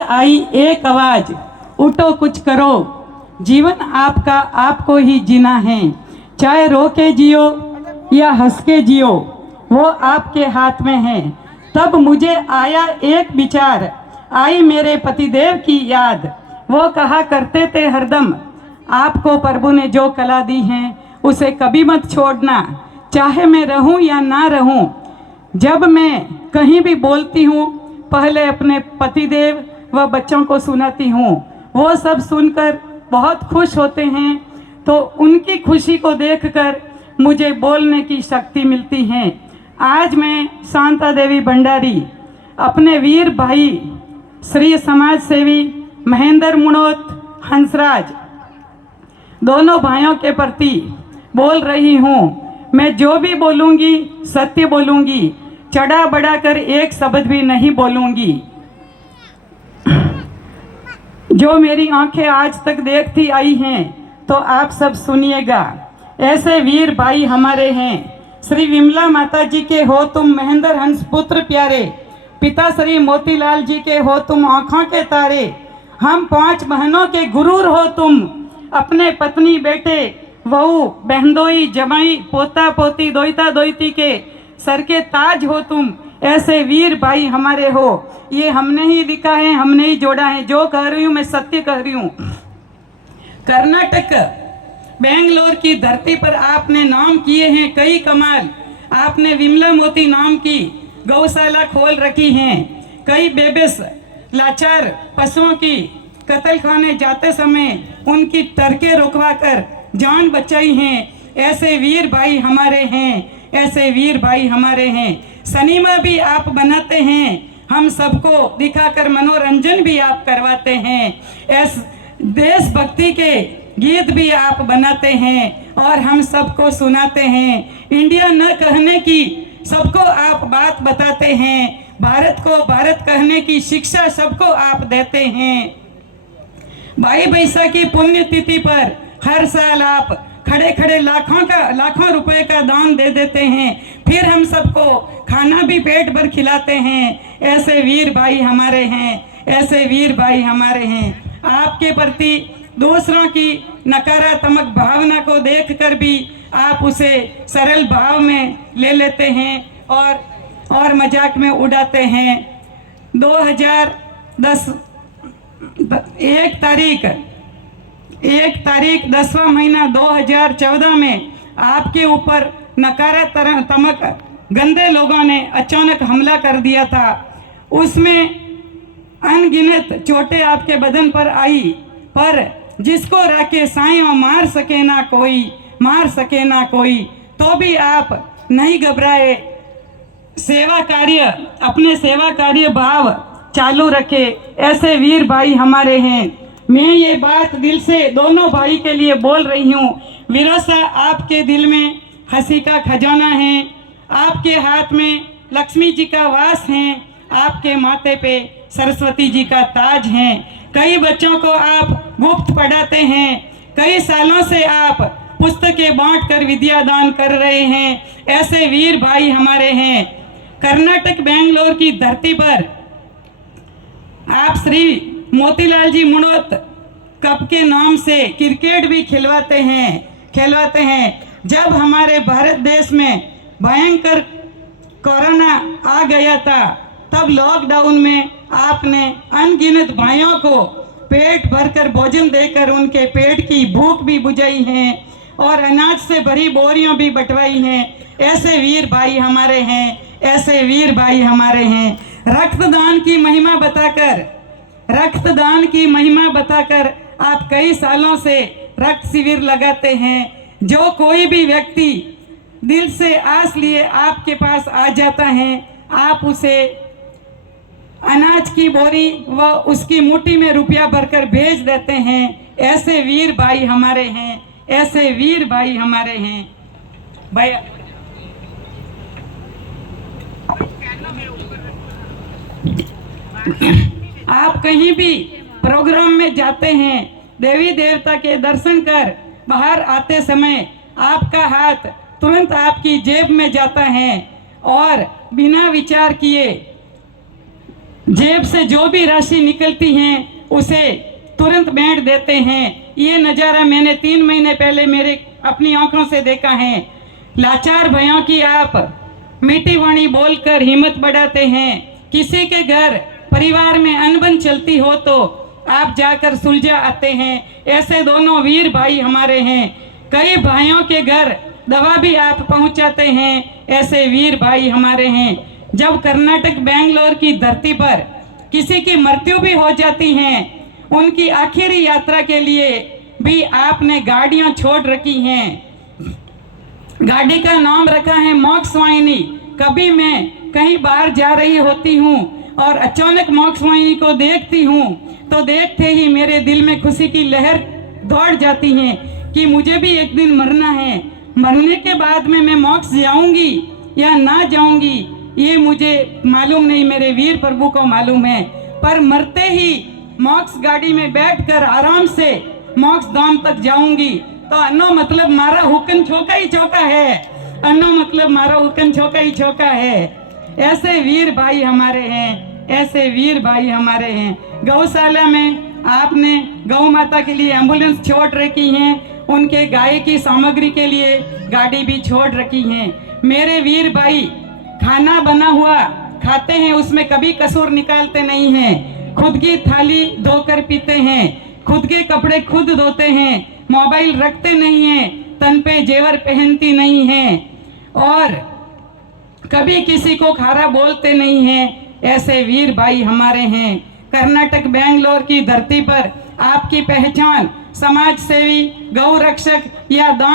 आई एक आवाज, उठो कुछ करो। जीवन आपका आपको ही जीना है, चाहे रो के जियो या हंस के जियो, वो आपके हाथ में है। तब मुझे आया एक विचार, आई मेरे पतिदेव की याद। वो कहा करते थे हरदम, आपको प्रभु ने जो कला दी है उसे कभी मत छोड़ना, चाहे मैं रहूं या ना रहूं। जब मैं कहीं भी बोलती हूँ पहले अपने पतिदेव व बच्चों को सुनाती हूँ, वो सब सुनकर बहुत खुश होते हैं। तो उनकी खुशी को देखकर मुझे बोलने की शक्ति मिलती है। आज मैं शांता देवी भंडारी अपने वीर भाई श्री समाज सेवी महेंद्र मुनोत हंसराज दोनों भाइयों के प्रति बोल रही हूँ। मैं जो भी बोलूँगी सत्य बोलूँगी, चढ़ा बढ़ा कर एक शब्द भी नहीं बोलूँगी। जो मेरी आंखें आज तक देखती आई हैं तो आप सब सुनिएगा। ऐसे वीर भाई हमारे हैं। श्री विमला माता जी के हो तुम महेंद्र हंस पुत्र प्यारे, पिता श्री मोतीलाल जी के हो तुम आँखों के तारे। हम 5 बहनों के गुरूर हो तुम, अपने पत्नी बेटे बहू बहनदोई जमाई पोता पोती दोईता दोईती के सर के ताज हो तुम। ऐसे वीर भाई हमारे हो। ये हमने ही लिखा है, हमने ही जोड़ा है। जो कह रही हूँ मैं सत्य कह रही हूँ। कर्नाटक बेंगलोर की धरती पर आपने नाम किए हैं कई कमाल। आपने विमला मोती नाम की गौशाला खोल रखी हैं। कई बेबस लाचार पशुओं की कत्ल खाने जाते समय उनकी टरके रुकवा कर जान बचाई हैं। ऐसे वीर भाई हमारे हैं, ऐसे वीर भाई हमारे हैं। सिनेमा भी आप बनाते हैं, हम सबको दिखाकर मनोरंजन भी आप करवाते हैं। देशभक्ति के गीत भी आप बनाते हैं और हम सबको सुनाते हैं। इंडिया न कहने की सबको आप बात बताते हैं, भारत को भारत कहने की शिक्षा सबको आप देते हैं। भाई बैसाखी पुण्य तिथि पर हर साल आप खड़े खड़े लाखों रुपए का दान दे देते हैं, फिर हम सबको खाना भी पेट भर खिलाते हैं। ऐसे वीर भाई हमारे हैं, ऐसे वीर भाई हमारे हैं। आपके प्रति दूसरों की नकारात्मक भावना को देखकर भी आप उसे सरल भाव में ले लेते हैं और मजाक में उड़ाते हैं। 2010 1 तारीख 10वां महीना 2014 में आपके ऊपर नकारात्मक गंदे लोगों ने अचानक हमला कर दिया था। उसमें अनगिनत चोटें आपके बदन पर आई, पर जिसको राके सायों मार सके ना कोई, तो भी आप नहीं घबराए। अपने सेवा कार्य भाव चालू रखे। ऐसे वीर भाई हमारे हैं। मैं ये बात दिल से दोनों भाई के लिए बोल रही हूँ। विरोसा आपके दिल में हंसी का खजाना है, आपके हाथ में लक्ष्मी जी का वास है, आपके माथे पे सरस्वती जी का ताज है। कई बच्चों को आप गुप्त पढ़ाते हैं, कई सालों से आप पुस्तकें बांट कर विद्यादान कर रहे हैं। ऐसे वीर भाई हमारे हैं। कर्नाटक बेंगलोर की धरती पर आप श्री मोतीलाल जी मुनोत कप के नाम से क्रिकेट भी खिलवाते हैं। जब हमारे भारत देश में भयंकर कोरोना आ गया था, तब लॉकडाउन में आपने अनगिनत भाइयों को पेट भरकर भोजन देकर उनके पेट की भूख भी बुझाई है और अनाज से भरी बोरियां भी बंटवाई हैं। ऐसे वीर भाई हमारे हैं, ऐसे वीर भाई हमारे हैं। रक्तदान की महिमा बताकर आप कई सालों से रक्त शिविर लगाते हैं। जो कोई भी व्यक्ति दिल से आस लिए आपके पास आ जाता है, आप उसे अनाज की बोरी व उसकी मुट्ठी में रुपया भरकर भेज देते हैं। ऐसे वीर भाई हमारे हैं, ऐसे वीर भाई हमारे हैं। भैया आप कहीं भी प्रोग्राम में जाते हैं, देवी देवता के दर्शन कर बाहर आते समय आपका हाथ तुरंत आपकी जेब में जाता है और बिना विचार किए जेब से जो भी राशि निकलती है उसे तुरंत बांट देते हैं। ये नज़ारा मैंने 3 महीने पहले मेरे अपनी आंखों से देखा है। लाचार भाइयों की आप मीठी वाणी बोलकर हिम्मत बढ़ाते हैं। किसी के घर परिवार में अनबन चलती हो तो आप जाकर सुलझा आते हैं। ऐसे दोनों वीर भाई हमारे हैं। कई भाइयों के घर दवा भी आप पहुंचाते हैं। ऐसे वीर भाई हमारे हैं। जब कर्नाटक बेंगलोर की धरती पर किसी की मृत्यु भी हो जाती है, उनकी आखिरी यात्रा के लिए भी आपने गाड़ियां छोड़ रखी हैं। गाड़ी का नाम रखा है मोक्षवाहिनी। कभी मैं कहीं बाहर जा रही होती हूँ और अचानक मोक्षवाहिनी को देखती हूँ तो देखते ही मेरे दिल में खुशी की लहर दौड़ जाती है कि मुझे भी एक दिन मरना है। मरने के बाद में मैं मोक्ष जाऊंगी या ना जाऊंगी ये मुझे मालूम नहीं, मेरे वीर प्रभु को मालूम है। पर मरते ही मोक्ष गाड़ी में बैठकर आराम से मोक्ष धाम तक जाऊंगी। तो अन्नो मतलब मारा हुक्म छोका ही छोका है। अन्नो मतलब मारा हुक्म छोका ही छोका है। ऐसे वीर भाई हमारे हैं। ऐसे वीर भाई हमारे हैं। गौशाला में आपने गौ माता के लिए एम्बुलेंस छोड़ रखी हैं। उनके गाय की सामग्री के लिए गाड़ी भी छोड़ रखी हैं। मेरे वीर भाई खाना बना हुआ खाते हैं, उसमें कभी कसूर निकालते नहीं हैं। खुद की थाली धोकर पीते हैं। खुद के कपड़े खुद धोते हैं। मोबाइल रखते नहीं हैं। तन पे जेवर पहनती नहीं हैं और कभी किसी को खारा बोलते नहीं हैं। ऐसे वीर भाई हमारे हैं। कर्नाटक बेंगलोर की धरती पर आपकी पहचान समाज सेवी, गौ रक्षक या दान